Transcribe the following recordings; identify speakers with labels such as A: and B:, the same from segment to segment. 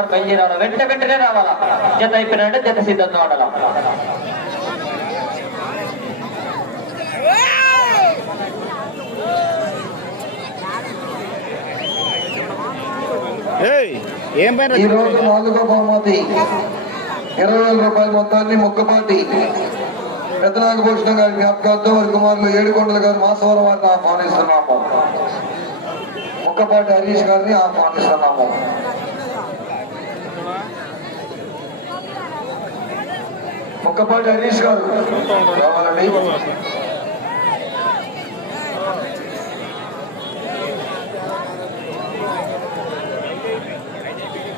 A: బయలుదేరాలి వెంట వెంటనే రావాలా? జత అయిపోయినట్టు జత సిద్ధంగా ఉండాలా
B: ఈ రోజు నాలుగో బహుమతి. ఇరవై వేల రూపాయల మొత్తాన్ని ముక్కపాటి. పెద్దనాగభూషణం గారి జ్ఞాపకాలతో వారి కుమారులు ఏడుకొండల గారు మాసవరం వారిని ఆహ్వానిస్తున్నాము. ముక్కపాటి హరీష్ గారిని ఆహ్వానిస్తున్నాము. ఒక్కపాటి హరీష్ గారు రావాలండి.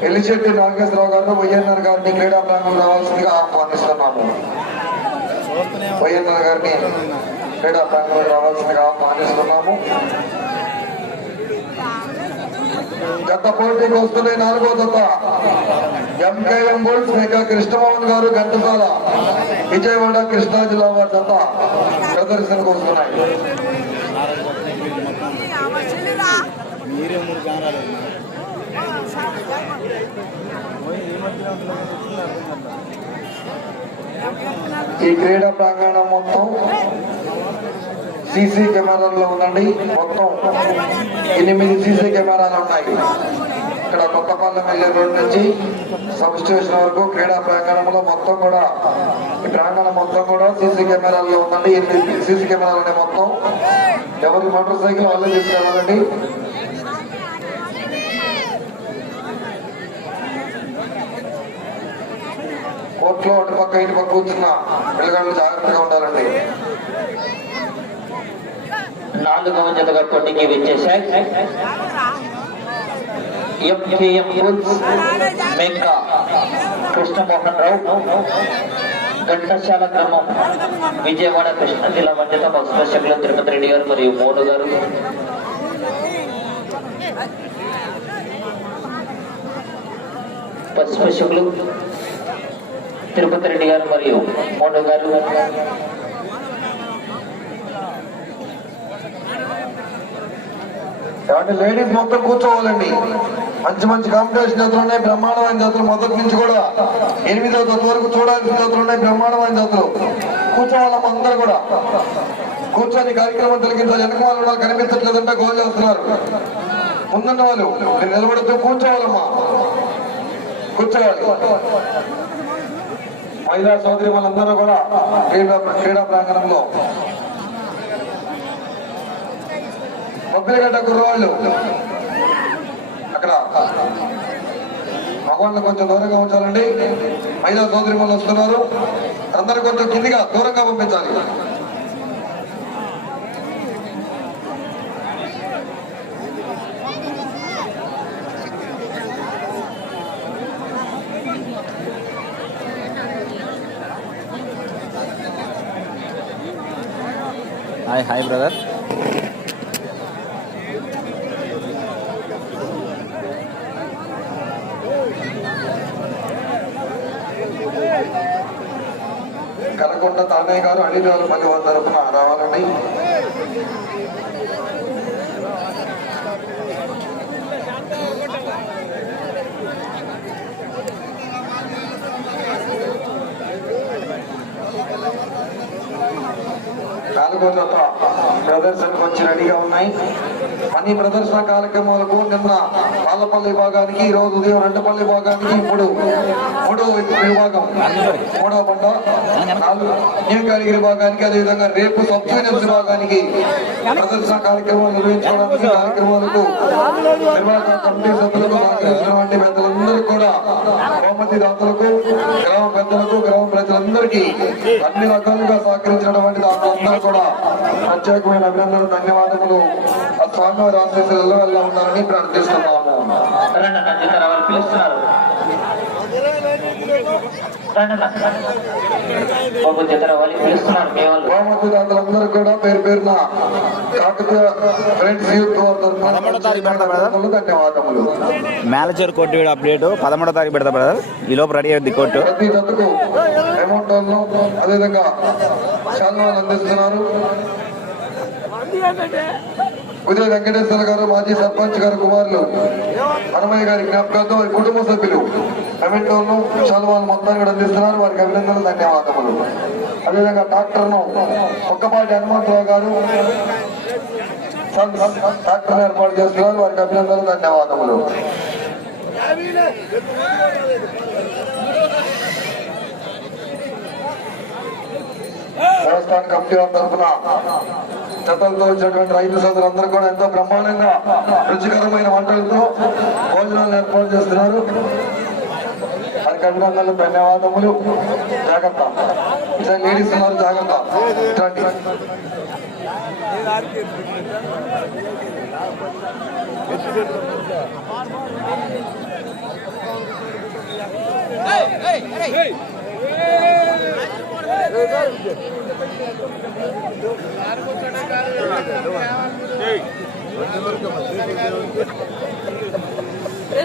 B: ఎల్లిశెట్టి నాగేశ్వరరావు గారు వైఎన్ఆర్ గారిని క్రీడా ప్రాంగణం రావాల్సిందిగా ఆహ్వానిస్తున్నాము. వైఎన్ఆర్ గారిని క్రీడా ప్రాంగణం రావాల్సిందిగా ఆహ్వానిస్తున్నాము. గత పోటీకి వస్తున్నాయి నాలుగో దత ఎంకేఎం బోల్స్ మేక కృష్ణమోహన్ గారు ఘంటసాల. విజయవాడ కృష్ణా జిల్లా వారి జత ప్రదర్శనకు వస్తున్నాయి. ఈ క్రీడా ప్రాంగణం మొత్తం సీసీ కెమెరాల్లో ఉందండి మొత్తం ఎనిమిది సీసీ కెమెరాలు ఉన్నాయి. ఇక్కడ కొత్తపల్లె వెళ్ళే రోడ్ నుంచి సబ్ స్టేషన్ వరకు క్రీడా ప్రాంగణంలో మొత్తం కూడా ఈ ప్రాంగణం మొత్తం కూడా సీసీ కెమెరాల్లో ఉందండి. ఎనిమిది సీసీ కెమెరాలు ఉన్నాయి మొత్తం. ఎవరి మోటార్ సైకిల్ వాళ్ళే తీసుకెళ్ళాలండి. కోర్టులో అటు పక్క ఇటు పక్క కూర్చున్న పిల్లగాళ్ళు జాగ్రత్తగా ఉండాలండి.
A: నాలుగవ జతగా పోటీకి విచ్చేశాయి. ఎంకేఎం కృష్ణమోహన్ రావు ఘంటశాల క్రమం విజయవాడ కృష్ణా జిల్లా మధ్యత పశుపక్షకులు తిరుపతి రెడ్డి గారు మరియు మోడు గారు. పశుపక్షకులు తిరుపతి రెడ్డి గారు మరియు మోడు గారు.
B: కాబట్టి లేడీస్ మొత్తం కూర్చోవాలండి. మంచి మంచి కాంపిటీషన్ జాతులు ఉన్నాయి బ్రహ్మాండమైన జాతులు మొదటి నుంచి కూడా ఎనిమిదో తరగతి వరకు చూడాల్సిన జాతులు ఉన్నాయి బ్రహ్మాండమైన జాతులు. కూర్చోవాలమ్మ అందరూ కూడా? కూర్చొని కార్యక్రమం తొలగించాలి వెనక వాళ్ళు కనిపించట్లేదంటే గోల్ చేస్తున్నారు. ముందున్న వాళ్ళు మీరు కూర్చోవాలమ్మా. కూర్చోవాలి. మహిళా సోదరి వాళ్ళందరూ కూడా క్రీడా క్రీడా ప్రాంగణంలో మొబ్బిలిగడ్డ గుర్రవాళ్ళు అక్కడ మగవాళ్ళు కొంచెం దూరంగా ఉంచాలండి. మహిళా సోదరి వాళ్ళు వస్తున్నారు. అందరూ కొంచెం కిందిగా దూరంగా పంపించాలి.
C: హాయ్ హాయ్ బ్రదర్
B: కలకొండ తానే గారు అడిగారు మళ్ళీ వాళ్ళ తరఫున రావాలండి. నాలుగో జత ప్రదర్శనకు వచ్చి రెడీగా ఉన్నాయి. అన్ని ప్రదర్శన కార్యక్రమాలకు నిన్న పాలపల్లి విభాగానికి ఈ రోజు ఉదయం రెండపల్లి విభాగానికి ఇప్పుడు మూడో విభాగం మూడో పంట నాలుగు న్యూ కేటగిరీ విభాగానికి అదేవిధంగా రేపు సబ్ జూనియర్స్ విభాగానికి ప్రదర్శన కార్యక్రమాలు నిర్వహించడానికి కార్యక్రమాలకు నిర్వాహక కమిటీ సభ్యులకు సహకరించినటువంటి పెద్దలందరూ కూడా బహుమతి దాతలకు గ్రామ పెద్దలకు గ్రామ ప్రజలందరికీ అన్ని రకాలుగా సహకరించినటువంటి దాతలందరూ కూడా ప్రత్యేకమైన అభినందనలు ధన్యవాదములు. స్వామివారి ఆశీస్సులలో వెళ్ళ ఉండాలని ప్రార్థిస్తున్నాము.
A: పిలుస్తున్నారు.
B: కూడా పేరు పేరున కాకతీయ ఫ్రెండ్స్ యూత్ వారి
C: పదమూడో తారీఖు పెడతా brother.
B: తరఫున ధన్యవాదములు.
C: Manager court update. పదమూడో తారీఖు పెడతా బ్రదర్ ఈ లోపు రెడీ అయింది కోర్టు.
B: ప్రతి జతకు అమౌంట్లను అదేవిధంగా శాలువాలు అందిస్తున్నారు. ఉదయ వెంకటేశ్వర గారు మాజీ సర్పంచ్ గారు కుమారులు హనుమయ్య గారి జ్ఞాపకాలతో వారి కుటుంబ సభ్యులు కమిటీలను చదువులు మొత్తాన్ని కూడా అందిస్తున్నారు. వారికి అభినందనలు ధన్యవాదములు. అదేవిధంగా డాక్టర్ను ఒక్కపాటి హనుమంతరావు గారు డాక్టర్ ఏర్పాటు చేస్తున్నారు. వారికి అభినందనలు ధన్యవాదములు. దేవస్థాన కమిటీ తరఫున చెత్తలతో వచ్చినటువంటి రైతు సోదరులందరూ కూడా ఎంతో బ్రహ్మాండంగా రుచికరమైన వంటలతో భోజనాలు ఏర్పాటు చేస్తున్నారు. వారికి అభినందనలు ధన్యవాదములు. జాగ్రత్త. ఇట్లా లేడీస్ ఉన్నారు జాగ్రత్త. ఇట్లాంటి.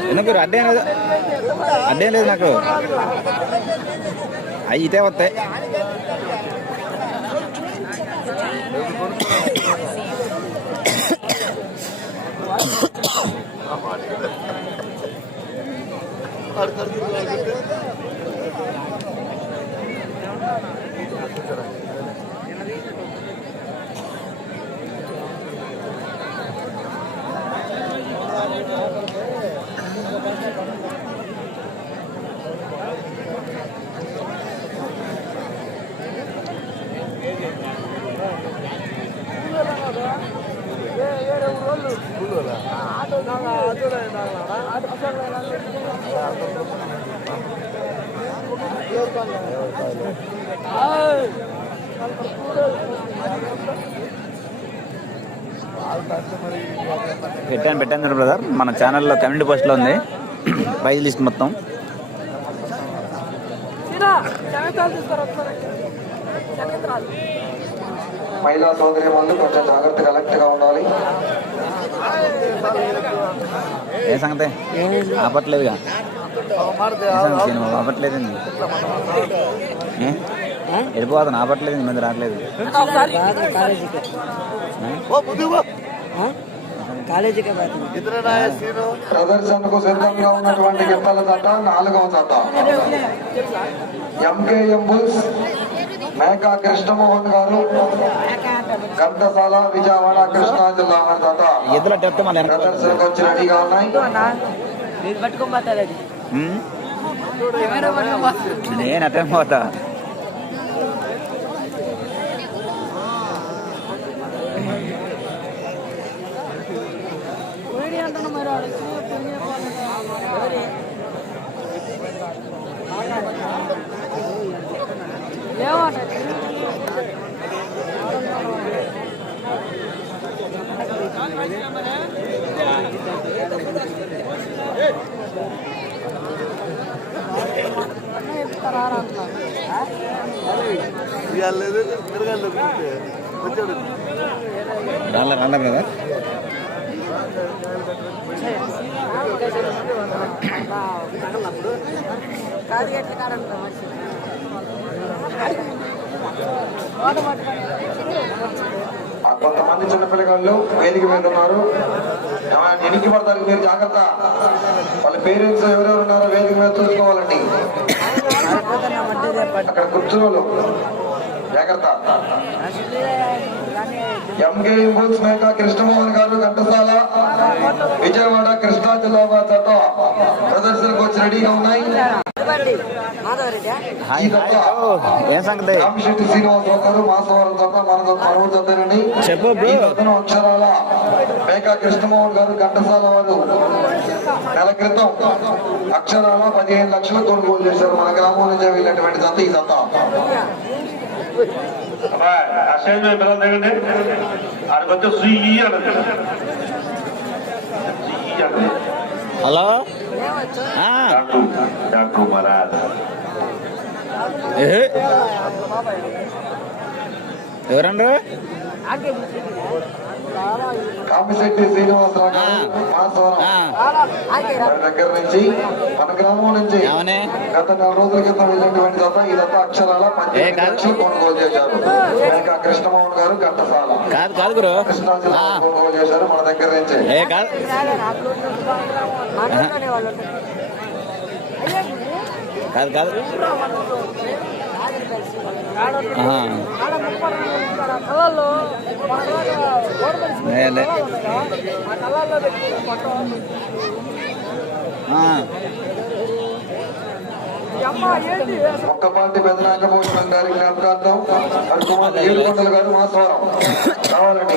C: ఎందుకు అడ్డేం లేదు అడ్డేం లేదు నాకు Ada Thank you. పెట్టాను పెట్టాను చూడు బ్రదర్ మన ఛానల్లో కమ్యూనిటీ పోస్ట్లో ఉంది. ప్రైజ్ లిస్ట్ మొత్తం.
B: మహిళా సోదరి ముందు కొంచెం జాగ్రత్త కలెక్ట్గా ఉండాలి.
C: ఏ సంగతి? ఆపట్లేదుగా. సినిమా ఆపట్లేదు వెళ్ళిపోతాను ఆపట్లేదు ఈ మంది రావట్లేదు
B: ప్రదర్శనకు సిద్ధంగా ఉన్నటువంటి గిత్తల జత నాలుగవ జత ఎంకేఎం బుల్స్ మేకా కృష్ణమోహన్ గారు గంటసాల విజయవాడ కృష్ణా జిల్లా వారి జత
C: ఎద్దుల టెట్ మన వెనకాల ఉంది.
B: ప్రదర్శనకు వచ్చి రెడీగా ఉన్నాయి.
D: మీరు పట్టుకోబోతారు
C: Hmm? Tunaenda tena రాళ్ళ రాళ్ళ కదా
B: కొంతమంది చిన్నపిల్లగాళ్ళు వేదిక మీద ఉన్నారు ఎనికి పడతారు మీరు జాగ్రత్త. వాళ్ళ పేరెంట్స్ ఎవరెవరు ఉన్నారో వేదిక మీద చూసుకోవాలండి. అక్కడ కూర్చున్న జాగ్రత్త. ఎంకే ఇంబుల్స్ మేక కృష్ణమోహన్ గారు ఘంటసాల. విజయవాడ కృష్ణా జిల్లా వారి జత. ప్రదర్శనకు వచ్చి రెడీగా ఉన్నాయి.
C: ఏం సంగతి?
B: రామశెట్టి శ్రీనివాసరావు గారు మాసవరం మన
C: చెప్పు
B: అక్షరాల మేక కృష్ణమోహన్ గారు ఘంటసాల వారు. నెల క్రితం అక్షరాల పదిహేను లక్షలు కొనుగోలు చేశారు మన గ్రామం నుంచి వెళ్ళినటువంటి జత ఈ జత.
E: అసలు పిల్లలు దిగండి ఆడికి సుయ్యి అన్నది
C: హలో? ఆ,
E: డాక్టర్ మహారాజ్
B: కామిశెట్టి శ్రీనివాసరావు గారు దగ్గర నుంచి మన గ్రామం నుంచి గత నెల రోజుల క్రితం వెళ్ళినటువంటి ఈ దత్త అక్షరాల పద్దెనిమిది. లక్షలు కొనుగోలు చేశారు. వెనక కృష్ణమోహన్ గారు ఘంటసాల.
C: కాదు కాదు గురు.
B: కృష్ణా జిల్లా కొనుగోలు చేశారు మన దగ్గర నుంచి.
C: ఏ కాదు. కాదు.
B: ఒక్కపాటి పెదనాగభూషణం గారి జ్ఞాపకార్థం అడుగుమాల ఏడుకొండల గారు మాసవరం కావాలండి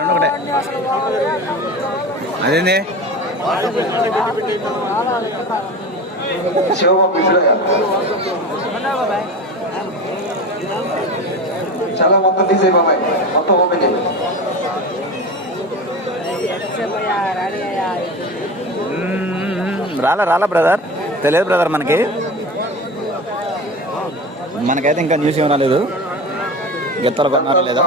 C: రెండు ఒకటే. అదేంది?
B: చాలా మొత్తం తీసే బాబాయ్. మొత్తం ఓపెన్ చేయి.
C: రాలా రాలా బ్రదర్. తెలియదు బ్రదర్ మనకి. మనకైతే ఇంకా న్యూస్ ఏం రాలేదు. గెత్తలు కొన్నారా లేదా?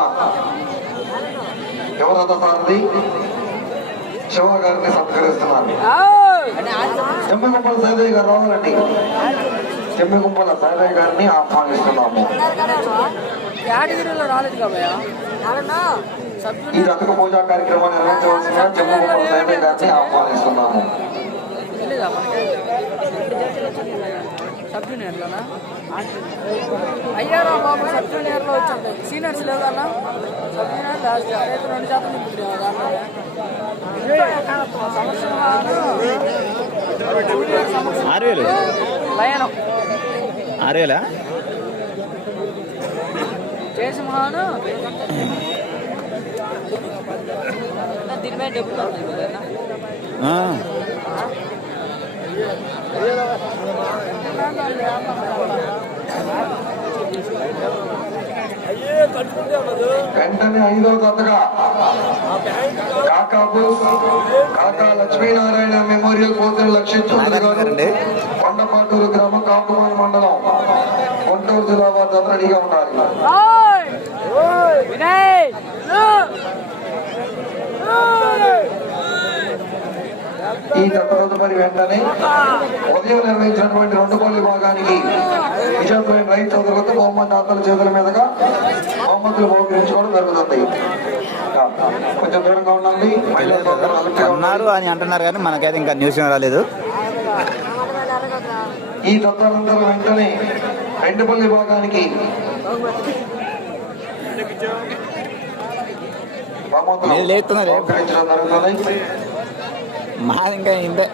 B: శివ గారిని సత్కరిస్తున్నారు. గారు రావాలండి. గారిని ఆహ్వానిస్తున్నాము. ఈ రథక పూజా కార్యక్రమాన్ని నిర్వహించవలసిన చెమ్మిగుంపల సైదయ్య గారిని ఆహ్వానిస్తున్నాము.
D: సబ్ జూనియర్లోనా అయ్యారా బాబు సబ్ జూనియర్లో వచ్చింది సీనియర్స్ లేదన్నా? సబ్ జూనియర్ లాస్ట్ అయితే రెండు శాతం నింపుతున్నావు సంవత్సరం
C: ఆరు వేలు.
D: లయనం.
C: ఆరు వేలా?
D: జయసింహాను దీని మీద డబ్బులు వస్తాయి కదా
C: ఆ,
B: వెంటనే ఐదో దత్తగా కాకాపు కాకా లక్ష్మీనారాయణ మెమోరియల్ గారు
C: నాగార్జున
B: కొండపాటూరు గ్రామం కాకుమాన మండలం గుంటూరు జిల్లా వారి జత రెడీగా ఉండాలి.
D: వినయ్!
B: ఈ దత్త తదుపరి వెంటనే ఉదయం నిర్వహించినటువంటి రెండు పల్లి భాగానికి విజయమైన రైతు చదువులతో బహుమతి దాతల చేతుల మీదుగా బహుమతులు బహుకరించుకోవడం జరుగుతుంది. కొంచెం దూరంగా ఉండండి. ఉండండి.
C: అని అంటున్నారు కానీ మనకైతే ఇంకా న్యూస్ రాలేదు.
B: ఈ తత్వానంతరం వెంటనే రెండుపల్లి భాగానికి బహుమతులు జరుగుతుంది.
C: మాది ఇంకా ఇంతే.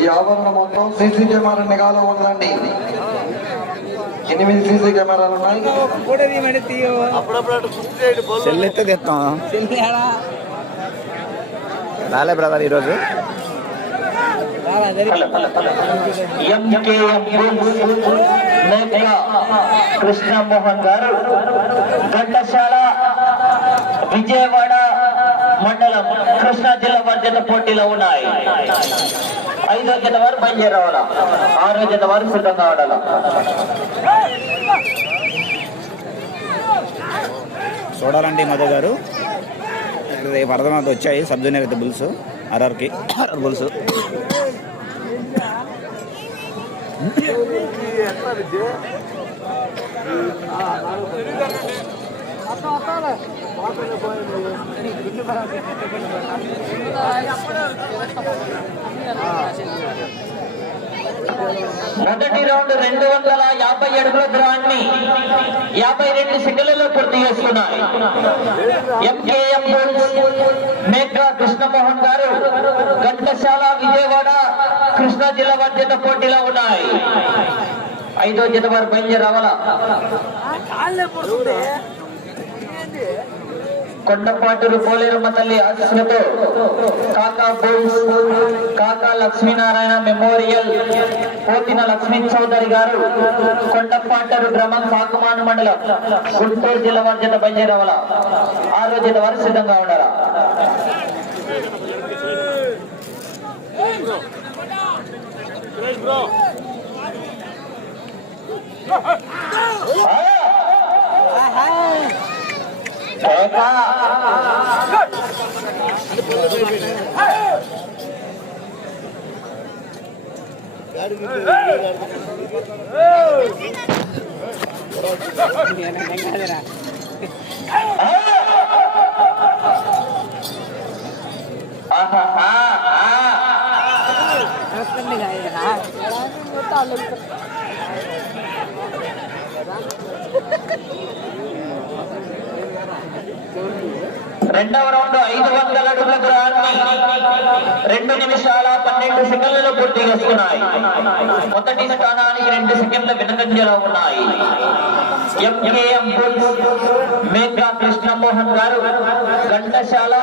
B: ఈ ఆవరణ మొత్తం సీసీ కెమెరా నిఘాలో ఉందండి. ఎనిమిది సీసీ కెమెరాలు ఉన్నాయి.
C: సెల్ ఎత్తే తెస్తాం. రాలే బ్రదర్ ఈరోజు.
A: కృష్ణమోహన్ గారు ఘంటసాల విజయవాడ మండలం కృష్ణా జిల్లా వర్జన పోటీలో ఉన్నాయి. ఐదో జత వారు బయలుదేరవాలా ఆరో జత వారు సిద్ధంగా ఆడాల?
C: చూడాలండి మధు గారు. రేపు వచ్చాయి సబ్ జూనియర్ అయితే బుల్స్ అరర్కి అరర్ బుల్స్.
A: మొదటి రౌండ్ రెండు వందల యాభై అడుగుల దూరాన్ని యాభై రెండు సెకండ్లలో పూర్తి చేస్తున్నారు ఎంకేఎం మేఘా కృష్ణమోహన్ గారు ఘంటసాల విజయవాడ కృష్ణా జిల్లా వారి పోటీలో ఉన్నాయి. ఐదో జత వారు బయలుదేరి కొండపాటూరు పోలేరమ్మ తల్లి ఆశీస్సులతో కాకా బోల్స్ కాకా లక్ష్మీనారాయణ మెమోరియల్ పోతిన లక్ష్మీ చౌదరి గారు కొండపాటూరు గ్రామం కాకుమాను మండలం గుంటూరు జిల్లా వారి జత బయలుదేరవల ఆ జత వారు సిద్ధంగా ఉండాలా కేకా. ఆహాహా. రెండవ రౌండ్ ఐదు వందల అడుగుల దూరాన్ని రెండు నిమిషాల పన్నెండు సెకండ్లలో పూర్తి చేసుకున్నాయి. మొదటి స్థానానికి రెండు సెకండ్ల వెనుకంజలో ఉన్నాయి. ఎంకేఎం మేఘా కృష్ణమోహన్ గారు ఘంటశాల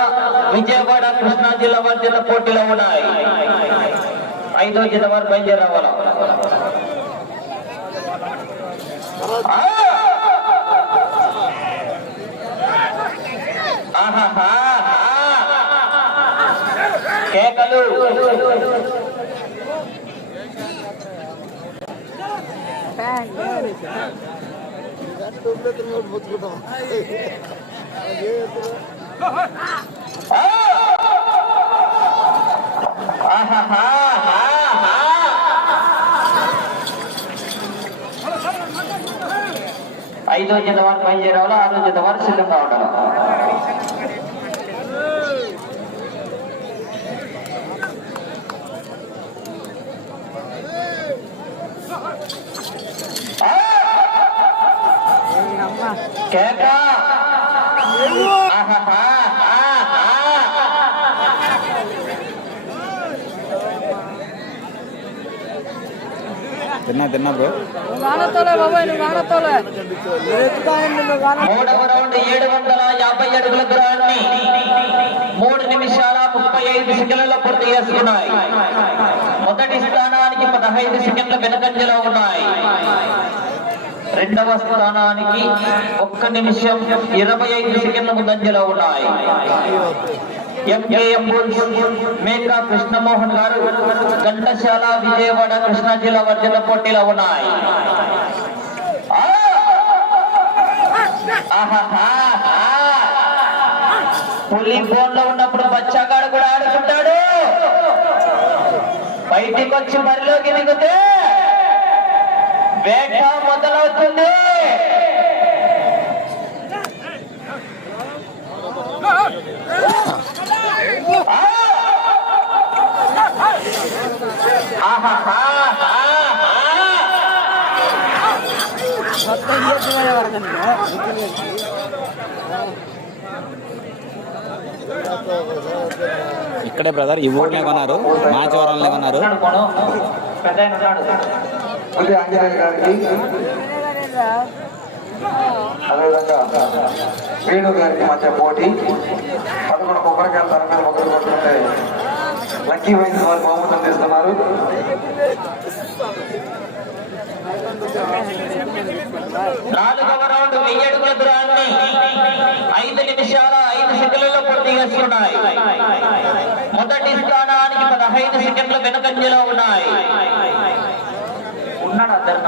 A: విజయవాడ కృష్ణా జిల్లా వారి పోటీలో ఉన్నాయి. ఐదో జిల్లా వారు బయలుదేరవాలి ఆహాహా. కేకలు ఆహాహా. ఐదో జత వారు బయలుదేరాలి ఆరో జత వారు సిద్ధంగా ఉండాలి కేక ఆహాహా. ఆహా.
C: తిన్నా తిన్నా బ్రో
D: వానతోలే బాబాయ్ నువ్వు వానతోలే ఎత్తుతాయండి నువ్వు వాన
A: మూడవ రౌండ్ ఏడు వందల యాభై అడుగుల దూరాన్ని మూడు నిమిషాల ముప్పై ఐదు సెకండ్ల పూర్తి చేసుకున్నాయి. మొదటి స్థానానికి పదహైదు సెకండ్ల వెనకంజలో ఉన్నాయి. రెండవ స్థానానికి ఒక్క నిమిషం ఇరవై ఐదు సెకండ్ల ముందంజలో ఉన్నాయి. ఎంకేఎం మేకా కృష్ణమోహన్ గారు ఘంటశాల విజయవాడ కృష్ణా జిల్లా వర్జన పోటీలో ఉన్నాయి. పులి ఫోన్లో ఉన్నప్పుడు బచ్చాగాడు ఆడుకుంటాడు బయటికి వచ్చి బరిలోకి దిగితే వేట మొదలవుతుంది ఆ! ఆహాహా.
C: ఇక్కడే బ్రదర్ ఈ ఊర్లో కొన్నారు మాచవరంలో కొన్నారు.
B: అదేవిధంగా వేణు గారికి మధ్య పోటీ. పదకొండు కొబ్బరికాయల తర మీద మొదలు కొట్టుకుంటే లక్కీ వైద్య వారు బహుమతి అందిస్తున్నారు
A: నాలుగవ రౌండ్ వెయ్యి అడుగుల దూరాన్ని ఐదు నిమిషాల ఐదు సెకండ్లలో పూర్తి చేస్తున్నాయి స్థానానికి పదహైదు వెనుకంజలో ఉన్నాయి. ఉన్నాడు అద్దర్న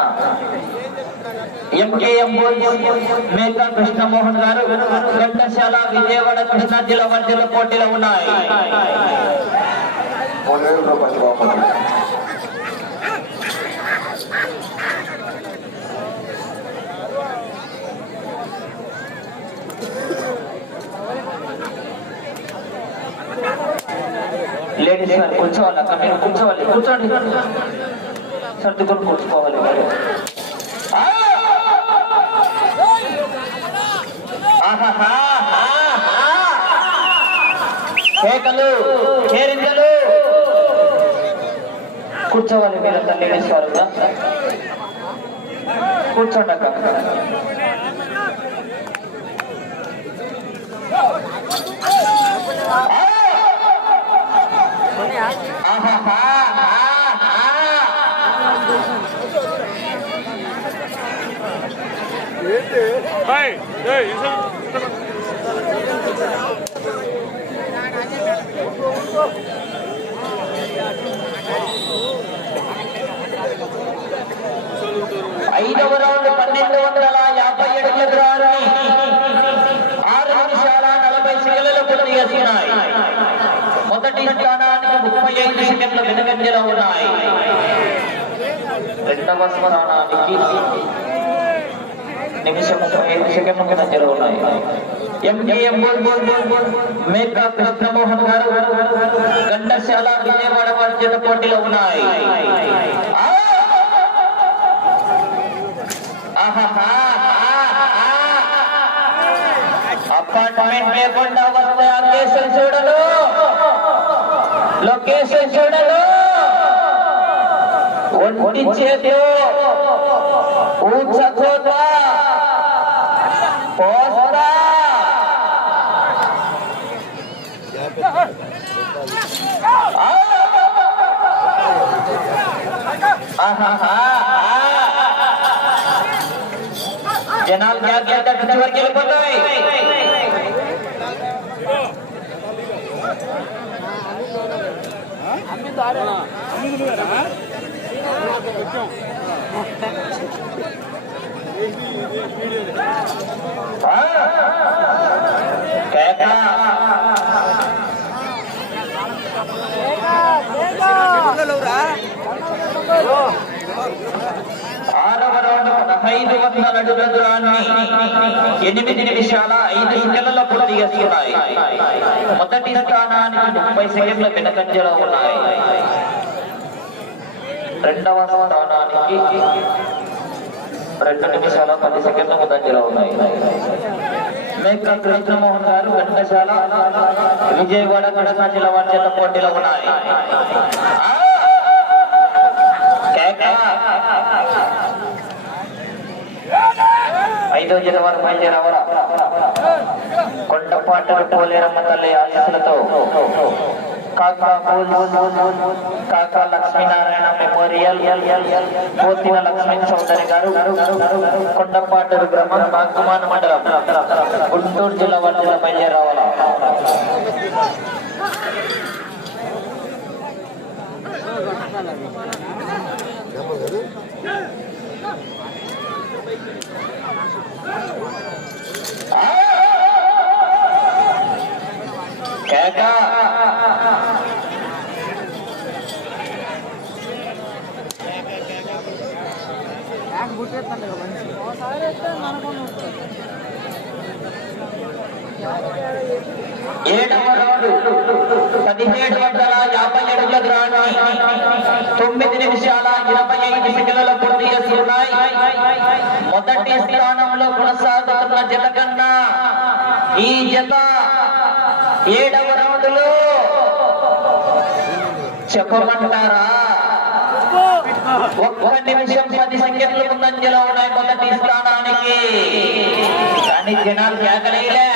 A: ఎంకేఎం మేకా కృష్ణమోహన్ గారు ఘంటశాల విజయవాడ కృష్ణా జిల్లా మధ్యలో పోటీలో ఉన్నాయి. లేదు లేదు కూర్చోవాలి అక్క మీరు కూర్చోవాలి కూర్చోండి సర్దుకొని కూర్చుకోవాలి మీరు ఆ! ఆహాహా! ఆహా! కేకలు కేరింతలు కూర్చోవాలి కూర్చోండి అక్క వారు కూడా. కూర్చోండి అక్క ఐదవ రౌండ్ పన్నెండు వందల యాభై అడుగుల దూరాన్ని ఆరు నిమిషాల నలభై సెకండ్ల పూర్తి చేస్తున్నాయి మొదటి స్థానానికి ముప్పై ఐదు సెకండ్ల వెనుకంజలో ఉన్నాయి రెండవ స్థానానికి నిమిషం ముప్పై ఐదు సెకండ్ల వెనుకంజలో ఉన్నాయి ఎంజిఎం మేకా కృష్ణమోహన్ గారు గండశాల విజయవాడ వారి చేత పోటీలో ఉన్నాయి ఆ! అపార్ట్మెంట్ లేకుండా వస్తే ఆ కేసులు చూడదు లొకేషన్ చూడదు ఒంటి చేతు ఊచకోత. పోస్తా. జనాలు జాగ్రత్త వరకు వెళ్ళిపోతాయి ఆ? వందల అడుగుల దూరాన్ని ఎనిమిది నిమిషాల ఐదు సెకండ్ల పూర్తి చేస్తున్నాయి మొదటి స్థానానికి ముప్పై సెకండ్ల వెనకంజలో ఉన్నాయి. రెండవ స్థానానికి రెండు నిమిషాల పది సెకండ్ల ముందంజలో ఉన్నాయి. మేక కృష్ణమోహన్ గారు ఘంటశాల విజయవాడ కృష్ణా జిల్లా వారి పోటీలో ఉన్నాయి. ఐదో జిల్లా వారు బయలుదేరవరా కొండపాటలు పోలేరమ్మ తల్లి ఆశీస్సులతో కాకా కాకా లక్ష్మీనారాయణ మెమోరియల్ పోతిన లక్ష్మీ చౌదరి గారు కొండపాటూరు గ్రామం బాగుమాన మండలం గుంటూరు జిల్లా వారి బయలుదేరావాల Ah! కేక ఏడవ రౌండ్. పదిహేడు వందల యాభై అడుగుల దూరాన్ని తొమ్మిది నిమిషాల ఇరవై ఐదు సెకండ్ల పూర్తి చేస్తున్నాయి మొదటి స్థానంలో కొనసాగుతున్న జత కన్నా ఈ జత ఏడవ రౌండ్ చెప్పమంటారా ఒక్క నిమిషం పది సెకండ్లు ముందంజలో ఉన్నాయి మొదటి స్థానానికి. కానీ జనాలు కేకలేలే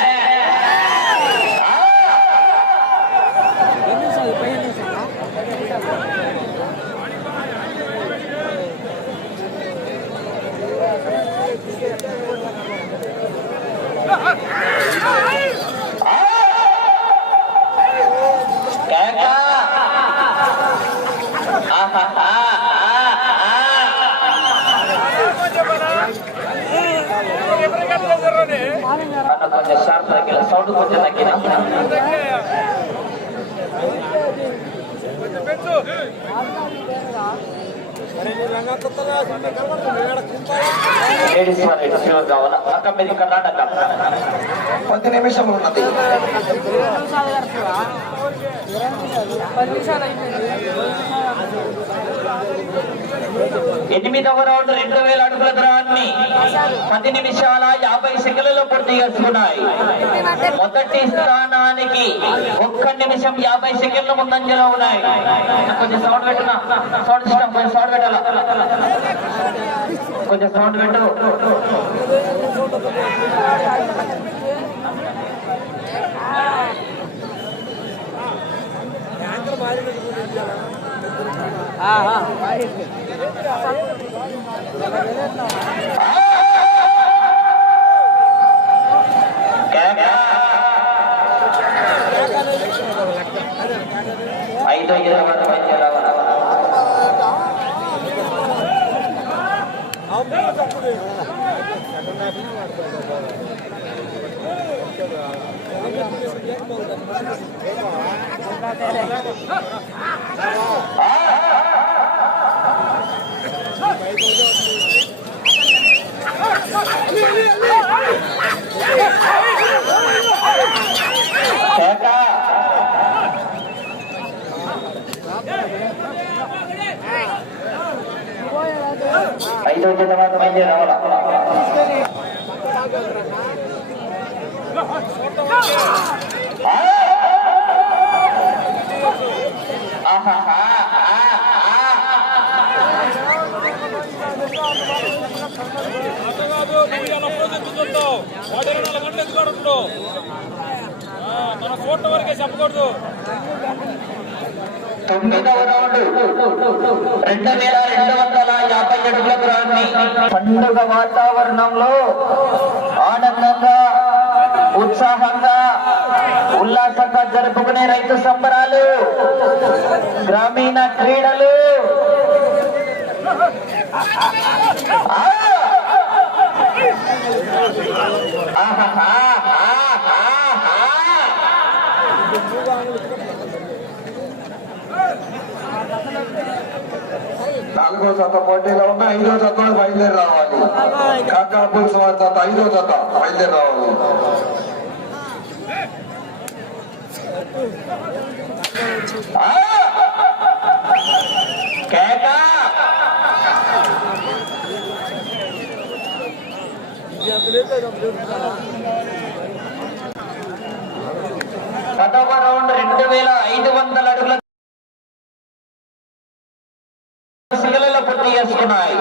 A: కేక! ఆహాహా! అన్న కొంచెం షార్ప్ తగ్గిన సౌండ్ కొంచెం తగ్గిన లేడీస్ వాళ్ళు ఇటు సిల్వర్ కావాలా అక్క మీది కర్ణాటక
B: పది నిమిషములు ఉన్నది
A: ఎనిమిదవ రౌండ్ రెండు వేల అడుగుల దూరాన్ని పది నిమిషాల యాభై సెకండ్లలో పూర్తి చేసుకున్నాయి. మొదటి స్థానానికి ఒక్క నిమిషం యాభై సెకండ్ల ముందంజలో ఉన్నాయి. కొంచెం సౌండ్ పెట్టునా? సౌండ్ సిస్టమ్ కొంచెం సౌండ్ పెట్టాలా? కొంచెం సౌండ్ పెట్టు. కేక. ఐదో ఇరవై వైద్య రావాలి కేక. ఐదో జత మాత్రం వైద్య రావాలా
F: మన వరకే చెప్పకూడదు
A: తొమ్మిదవ రౌండ్ రెండు వేల రెండు వందల యాభై అడుగుల దూరాన్ని పండుగ వాతావరణంలో ఆనందంగా ఉత్సాహంగా ఉల్లాసంగా జరుపుకునే రైతు సంబరాలు గ్రామీణ క్రీడలు.
B: నాలుగో జత పోటీలో ఉన్న ఐదో జత బయలుదేరి రావాలి. కాకా పులుసు వారి జత ఐదో జత బయలుదేరి రావాలి.
A: కేక పదవ రౌండ్ రెండు వేల ఐదు వందల అడుగుల శిలలలో పూర్తి చేసుకున్నాయి.